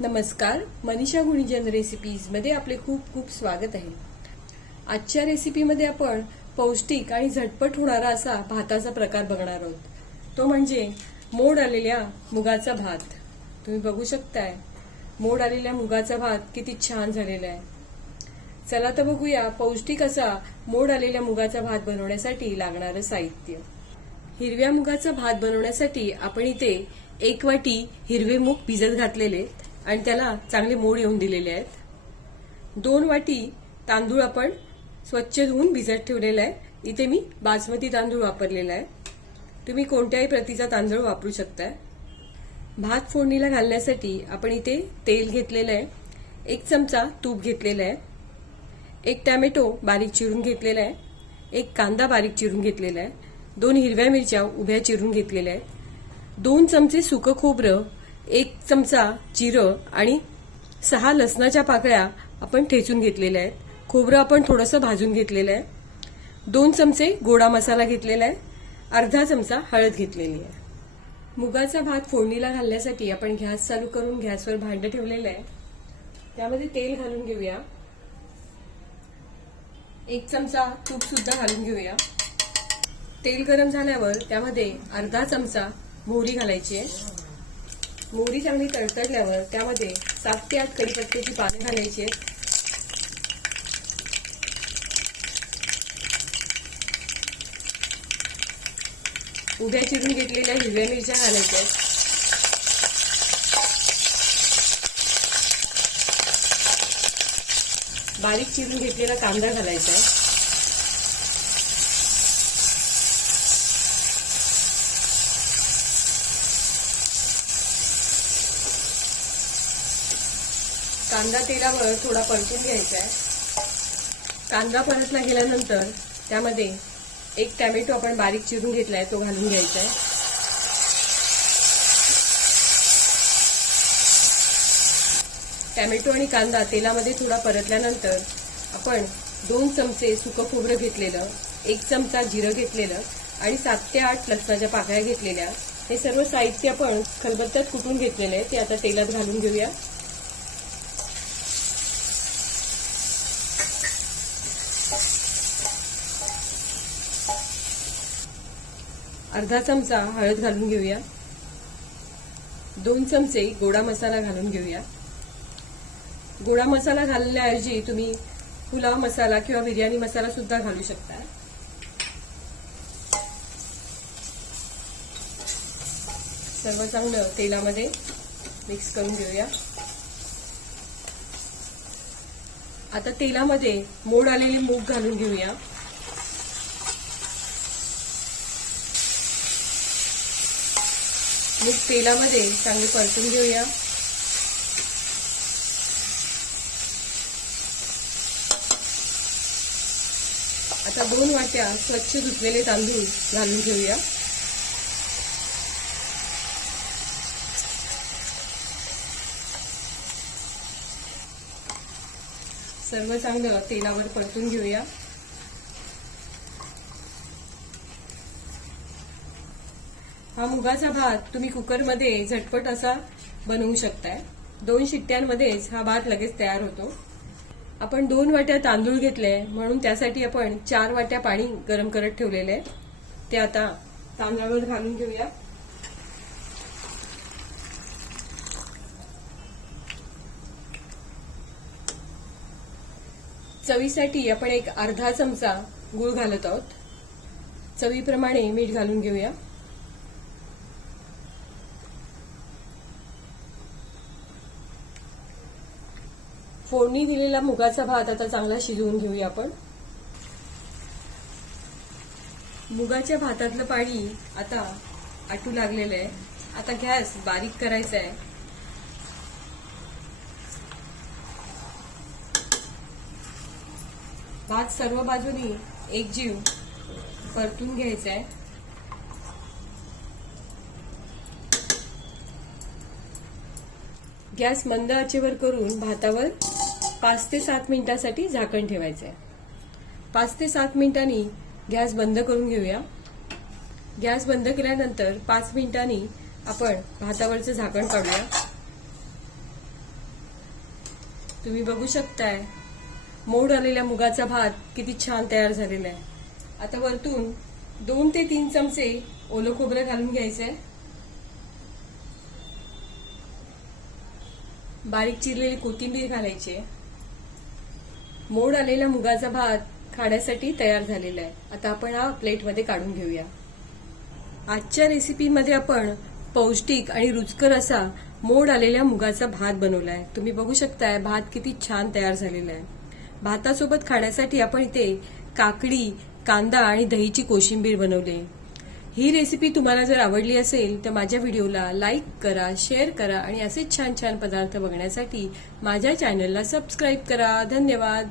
नमस्कार मनीषा गुणीजन रेसिपीजमध्ये आपले खूप खूप स्वागत आहे. आजच्या रेसिपीमध्ये आपण पौष्टिक आणि झटपट होणारा असा भाताचा प्रकार बघणार आहोत. तो म्हणजे मोड आलेल्या मुगाचा भात. तुम्ही बघू शकताय मोड आलेल्या मुगाचा भात किती छान झालेला आहे. चला तर बघूया पौष्टिक असा मोड आलेल्या मुगाचा भात बनवण्यासाठी लागणारं साहित्य. हिरव्या मुगाचा भात बनवण्यासाठी आपण इथे एक वाटी हिरवे मूग भिजत घातलेले. आणि त्याला चांगले मोड येऊन दिलेले आहेत. दोन वाटी तांदूळ आपण स्वच्छ धुवून भिजत ठेवलेला आहे. इथे मी बासमती तांदूळ वापरलेला आहे. तुम्ही कोणत्याही प्रतीचा तांदूळ वापरू शकताय. भात फोडणीला घालण्यासाठी आपण इथे तेल घेतलेलं आहे. एक चमचा तूप घेतलेला आहे. एक टॅमॅटो बारीक चिरून घेतलेला आहे. एक कांदा बारीक चिरून घेतलेला आहे. दोन हिरव्या मिरच्या उभ्या चिरून घेतलेल्या आहेत. दोन चमचे सुकं खोबरं एक चमचा जिरं आणि सहा लसणाच्या पाकळ्या आपण ठेचून घेतलेल्या आहेत. खोबरं आपण थोडंसं भाजून घेतलेलं आहे. दोन चमचे गोडा मसाला घेतलेला आहे. अर्धा चमचा हळद घेतलेली आहे. मुगाचा भात फोडणीला घालण्यासाठी आपण गॅस चालू करून गॅसवर भांडं ठेवलेलं आहे. त्यामध्ये तेल घालून घेऊया. एक चमचा तूप सुद्धा घालून घेऊया. तेल गरम झाल्यावर त्यामध्ये अर्धा चमचा मोहरी घालायची आहे. मोहरी चांगली तडतडल्यावर त्यामध्ये सात ते आठ कढीपत्त्याची पाने घालायची आहेत. उभ्या चिरून घेतलेल्या हिरव्या मिरच्या घालायच्या आहेत. बारीक चिरून घेतलेला कांदा घालायचा आहे. कांदा तेलावर थोडा परतून घ्यायचा आहे. कांदा परतला गेल्यानंतर त्यामध्ये एक टॅमॅटो आपण बारीक चिरून घेतला आहे तो घालून घ्यायचा आहे. टॅमॅटो आणि कांदा तेलामध्ये थोडा परतल्यानंतर आपण दोन चमचे सुकं खोबरं घेतलेलं एक चमचा जिरं घेतलेलं आणि सात ते आठ लसणाच्या पाकळ्या घेतलेल्या. हे सर्व साहित्य आपण खलबत्त्यात कुटून घेतलेलं आहे ते आता तेलात घालून घेऊया. अर्धा चमचा हळद घालून घेऊया. दोन चमचे गोडा मसाला घालून घेऊया. गोडा मसाला घालण्याऐवजी तुम्ही पुलाव मसाला किंवा बिर्याणी मसाला सुद्धा घालू शकता. सर्व चांगलं तेलामध्ये मिक्स करून घेऊया. आता तेलामध्ये मोड आलेली मूग घालून घेऊया. मूग तेलामध्ये चांगले परतून घेऊया. आता दोन वाट्या स्वच्छ धुतलेले तांदूळ घालून घेऊया. सर्व चांगलं तेलावर परतून घेऊया. हा मुगाचा भात तुम्ही कुकरमध्ये झटपट असा बनवू शकताय. दोन शिट्ट्यांमध्येच हा भात लगेच तयार होतो. आपण दोन वाट्या तांदूळ घेतले म्हणून त्यासाठी आपण चार वाट्या पाणी गरम करत ठेवलेले. आहे ते आता तांदळावर घालून घेऊया. चवीसाठी आपण एक अर्धा चमचा गूळ घालत आहोत. चवीप्रमाणे मीठ घालून घेऊया. फोडणी दिलेला मुगाचा भात आता चांगला शिजवून घेऊया आपण. मुगाच्या भातातलं पाणी आता आटू लागलेलं आहे. आता गॅस बारीक करायचा आहे. भात सर्व बाजूनी एक जीव परतून घ्यायचा आहे गॅस मंद आचेवर करून भातावर पाच ते सात मिनिटासाठी झाकण ठेवायचं आहे पाच ते सात मिनिटांनी गॅस बंद करून घेऊया. गॅस बंद केल्यानंतर पाच मिनिटांनी आपण भातावरचं झाकण काढूया. तुम्ही बघू शकताय मोड आलेल्या मुगाचा भात किती छान तयार झालेला आहे. आता वरतून दोन ते तीन चमचे ओलं खोबरं घालून घ्यायचंय. बारीक चिरलेली कोथिंबीर घालायची मोड आलेला मुगाचा भात खाण्यासाठी तयार झालेला आहे. आता आपण हा प्लेटमध्ये काढून घेऊया. आजच्या रेसिपीमध्ये आपण पौष्टिक आणि रुचकर असा मोड आलेल्या मुगाचा भात बनवलाय. तुम्ही बघू शकताय भात किती छान तयार झालेला आहे. भातासोबत खाण्यासाठी आपण इथे काकडी कांदा आणि दहीची कोशिंबीर बनवली. ही रेसिपी तुम्हाला जर आवडली असेल तर माझ्या व्हिडिओला लाईक करा शेअर करा आणि असेच छान छान पदार्थ बघण्यासाठी माझ्या चॅनलला सबस्क्राईब करा. धन्यवाद.